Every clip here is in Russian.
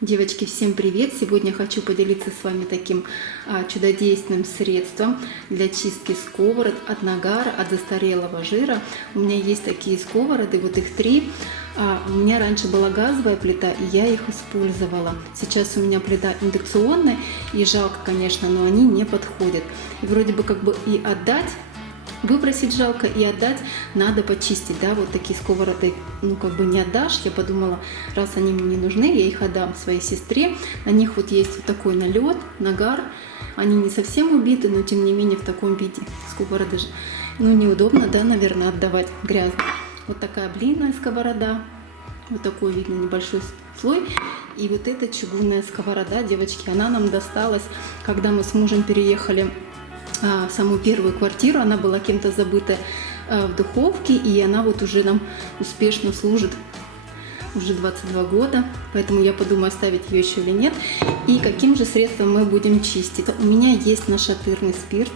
Девочки, всем привет! Сегодня хочу поделиться с вами таким чудодейственным средством для чистки сковород от нагара, от застарелого жира. У меня есть такие сковороды, вот их 3. У меня раньше была газовая плита, и я их использовала. Сейчас у меня плита индукционная, и жалко, конечно, но они не подходят. И вроде бы как бы и отдать, выбросить жалко, и отдать надо почистить, да, вот такие сковороды, ну, как бы не отдашь. Я подумала, раз они мне не нужны, я их отдам своей сестре. На них вот есть вот такой налет, нагар, они не совсем убиты, но тем не менее в таком виде сковороды же, ну, неудобно, да, наверное, отдавать грязно. Вот такая длинная сковорода, вот такой видно небольшой слой. И вот эта чугунная сковорода, девочки, она нам досталась, когда мы с мужем переехали в самую первую квартиру. Она была кем-то забыта в духовке, и она вот уже нам успешно служит уже 22 года, поэтому я подумаю, оставить ее еще или нет. И каким же средством мы будем чистить? У меня есть нашатырный спирт,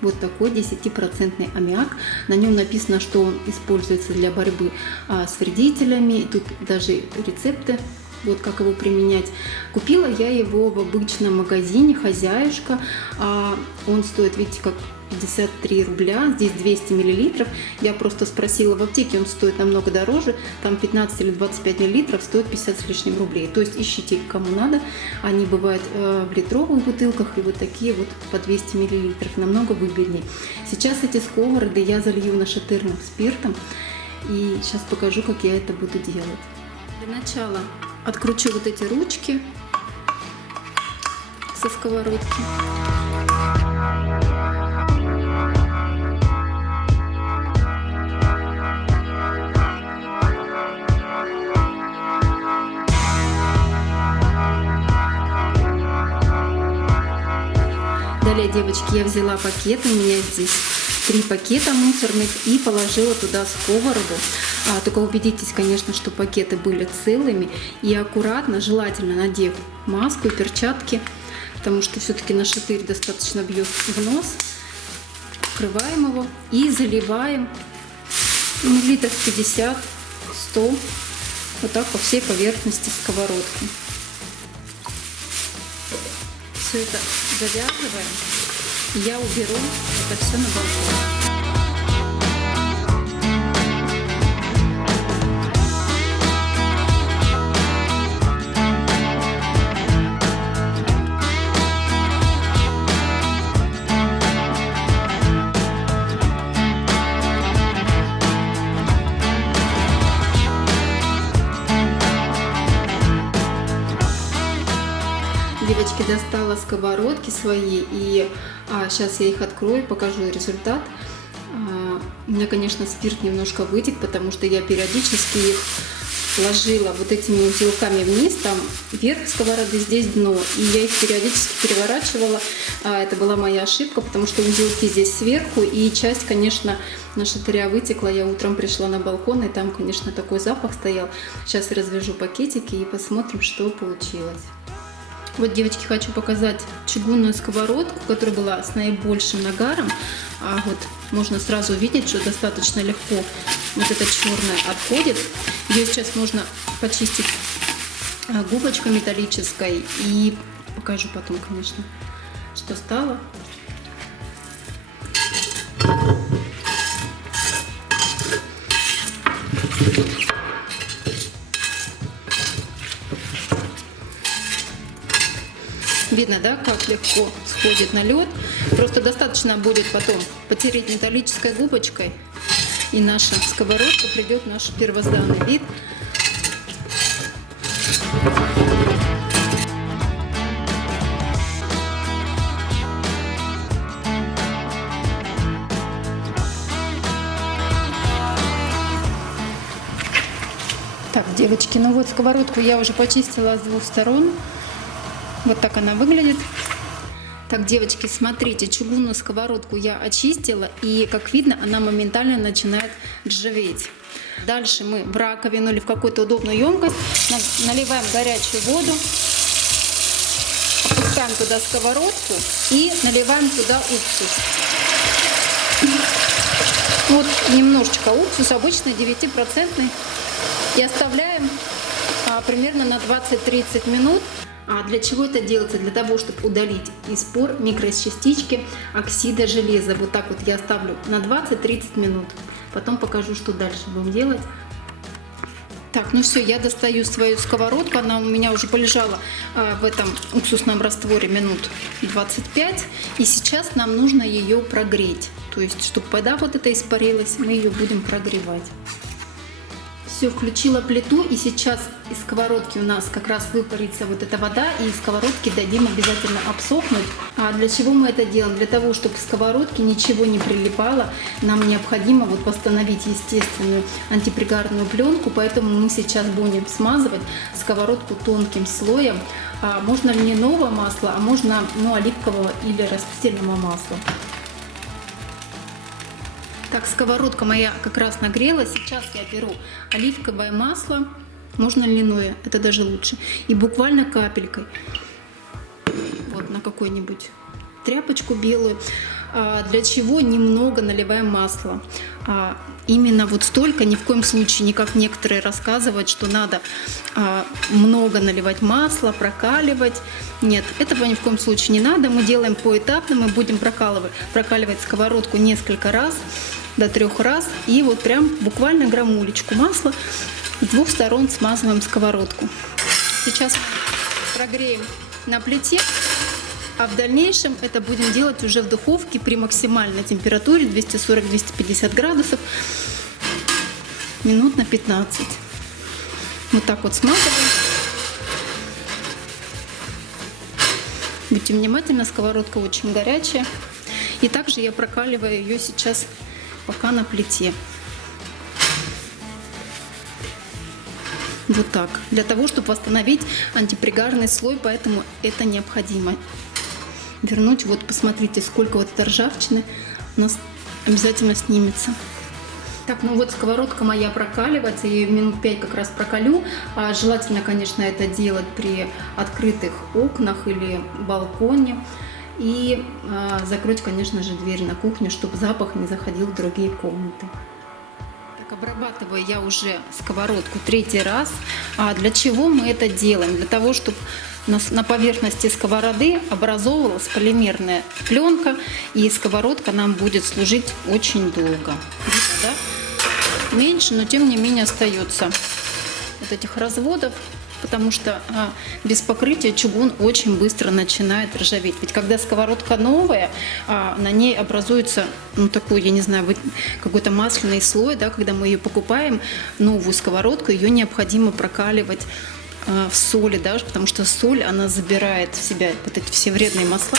вот такой 10% аммиак. На нем написано, что он используется для борьбы с вредителями. Тут даже рецепты, вот как его применять. Купила я его в обычном магазине «Хозяюшка». Он стоит, видите, как 53 рубля, здесь 200 миллилитров. Я просто спросила в аптеке, он стоит намного дороже, там 15 или 25 миллилитров стоит 50 с лишним рублей. То есть ищите, кому надо. Они бывают в литровых бутылках, и вот такие вот по 200 миллилитров, намного выгоднее. Сейчас эти сковороды я залью нашатырным спиртом, и сейчас покажу, как я это буду делать. Для начала откручу вот эти ручки со сковородки. Далее, девочки, я взяла пакет, у меня здесь 3 пакета мусорных, и положила туда сковороду. Только убедитесь, конечно, что пакеты были целыми, и аккуратно, желательно надев маску и перчатки, потому что все-таки нашатырь достаточно бьет в нос. Открываем его и заливаем миллилитров 50-100 вот так по всей поверхности сковородки. Все это завязываем, и я уберу это все на балкон. Девочки, достала сковородки свои, и сейчас я их открою, покажу результат. У меня, конечно, спирт немножко вытек, потому что я периодически их ложила вот этими узелками вниз, там верх сковороды, здесь дно, и я их периодически переворачивала. Это была моя ошибка, потому что узелки здесь сверху, и часть, конечно, нашатыря вытекла. Я утром пришла на балкон, и там, конечно, такой запах стоял. Сейчас развяжу пакетики и посмотрим, что получилось. Вот, девочки, хочу показать чугунную сковородку, которая была с наибольшим нагаром. Вот можно сразу увидеть, что достаточно легко вот это черное отходит. Ее сейчас можно почистить губочкой металлической, и покажу потом, конечно, что стало. Видно, да, как легко сходит налет. Просто достаточно будет потом потереть металлической губочкой, и наша сковородка придет в наш первозданный вид. Так, девочки, ну вот сковородку я уже почистила с 2 сторон. Вот так она выглядит. Так, девочки, смотрите, чугунную сковородку я очистила, и, как видно, она моментально начинает ржаветь. Дальше мы в раковину или в какую-то удобную емкость наливаем горячую воду, опускаем туда сковородку и наливаем туда уксус. Вот немножечко уксус, обычный 9%, и оставляем примерно на 20-30 минут. А для чего это делается? Для того, чтобы удалить из пор микрочастички оксида железа. Вот так вот я оставлю на 20-30 минут. Потом покажу, что дальше будем делать. Так, ну все, я достаю свою сковородку. Она у меня уже полежала в этом уксусном растворе минут 25. И сейчас нам нужно ее прогреть. То есть, чтобы вода вот эта испарилась, мы ее будем прогревать. Все, включила плиту, и сейчас из сковородки у нас как раз выпарится вот эта вода, и из сковородки дадим обязательно обсохнуть. А для чего мы это делаем? Для того, чтобы к сковородке ничего не прилипало, нам необходимо вот восстановить естественную антипригарную пленку, поэтому мы сейчас будем смазывать сковородку тонким слоем. Можно льняного масла, а можно оливкового или растительного масла. Так, сковородка моя как раз нагрелась. Сейчас я беру оливковое масло, можно льняное, это даже лучше. И буквально капелькой, вот на какую-нибудь тряпочку белую. Для чего немного наливаем масло. Именно вот столько, ни в коем случае, не как некоторые рассказывают, что надо много наливать масла, прокаливать. Нет, этого ни в коем случае не надо. Мы делаем поэтапно, мы будем прокаливать сковородку несколько раз, до 3 раз. И вот прям буквально грамулечку масла с 2 сторон смазываем сковородку. Сейчас прогреем на плите. А в дальнейшем это будем делать уже в духовке при максимальной температуре 240-250 градусов минут на 15. Вот так вот смазываем. Будьте внимательны, сковородка очень горячая. И также я прокаливаю ее сейчас пока на плите. Вот так. Для того, чтобы восстановить антипригарный слой, поэтому это необходимо. Вернуть, вот посмотрите, сколько вот этой ржавчины у нас обязательно снимется. Так, ну вот сковородка моя прокаливается, я ее минут 5 как раз прокалю. Желательно, конечно, это делать при открытых окнах или балконе. И закрыть, конечно же, дверь на кухню, чтобы запах не заходил в другие комнаты. Так, обрабатываю я уже сковородку 3-й раз. Для чего мы это делаем? Для того, чтобы на поверхности сковороды образовывалась полимерная пленка, и сковородка нам будет служить очень долго. Видите, да? Меньше, но тем не менее остается вот этих разводов, потому что без покрытия чугун очень быстро начинает ржаветь. Ведь когда сковородка новая, на ней образуется, ну, такой, я не знаю, какой-то масляный слой, да, когда мы ее покупаем, новую сковородку, ее необходимо прокаливать в соли, да, потому что соль, она забирает в себя вот эти все вредные масла.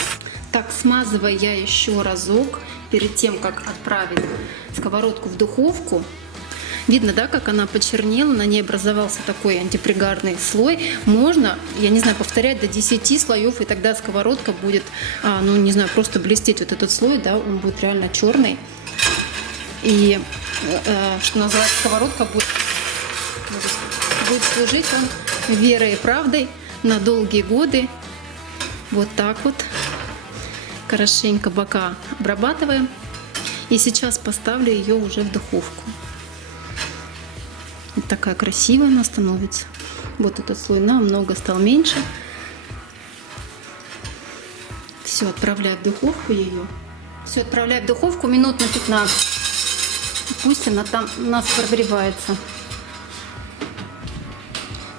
Так, смазываю я еще разок перед тем, как отправить сковородку в духовку. Видно, да, как она почернела, на ней образовался такой антипригарный слой. Можно, я не знаю, повторять до 10 слоев, и тогда сковородка будет, ну, не знаю, просто блестеть. Вот этот слой, да, он будет реально черный. И, что называется, сковородка будет служить он верой и правдой на долгие годы. Вот так вот. Хорошенько бока обрабатываем. И сейчас поставлю ее уже в духовку. Вот такая красивая она становится. Вот этот слой намного стал меньше. Все, отправляю в духовку ее. Все, отправляю в духовку минут на 15. Пусть она там у нас прогревается.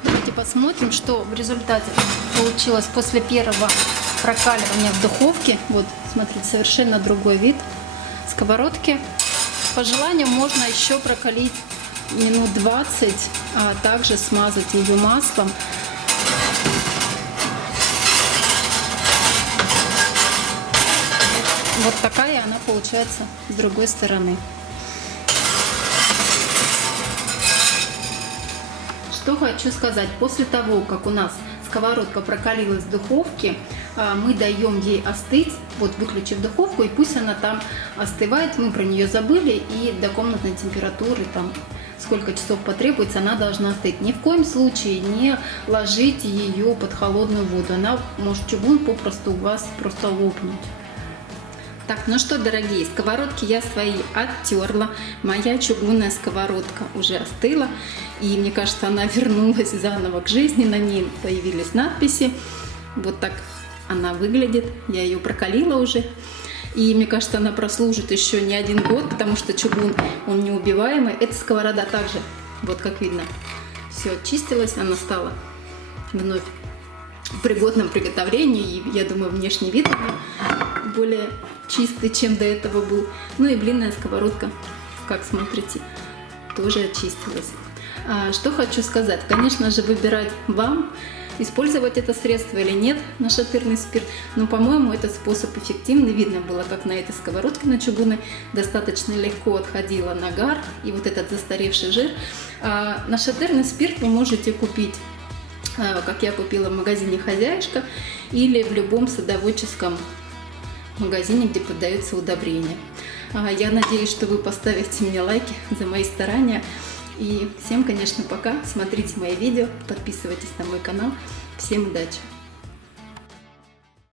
Давайте посмотрим, что в результате получилось после первого прокаливания в духовке. Вот, смотрите, совершенно другой вид сковородки. По желанию можно еще прокалить минут 20, а также смазать ее маслом. Вот такая она получается с другой стороны. Что хочу сказать. После того, как у нас сковородка прокалилась в духовке, мы даем ей остыть, вот выключив духовку, и пусть она там остывает. Мы про нее забыли, и до комнатной температуры там сколько часов потребуется, она должна остыть. Ни в коем случае не ложите ее под холодную воду. Она может, чугун попросту у вас просто лопнуть. Так, ну что, дорогие, сковородки я свои оттерла. Моя чугунная сковородка уже остыла. И мне кажется, она вернулась заново к жизни. На ней появились надписи. Вот так она выглядит. Я ее прокалила уже. И мне кажется, она прослужит еще не 1 год, потому что чугун, он неубиваемый. Эта сковорода также, вот как видно, все очистилась. Она стала вновь в пригодном приготовлении. И я думаю, внешний вид более чистый, чем до этого был. Ну и блинная сковородка, как смотрите, тоже очистилась. Что хочу сказать. Конечно же, выбирать вам, использовать это средство или нет, нашатырный спирт. Но, по-моему, этот способ эффективный. Видно было, как на этой сковородке, на чугунной, достаточно легко отходила нагар и вот этот застаревший жир. Нашатырный спирт вы можете купить, как я купила в магазине «Хозяюшка», или в любом садоводческом магазине, где продаются удобрения. Я надеюсь, что вы поставите мне лайки за мои старания. И всем, конечно, пока. Смотрите мои видео, подписывайтесь на мой канал. Всем удачи!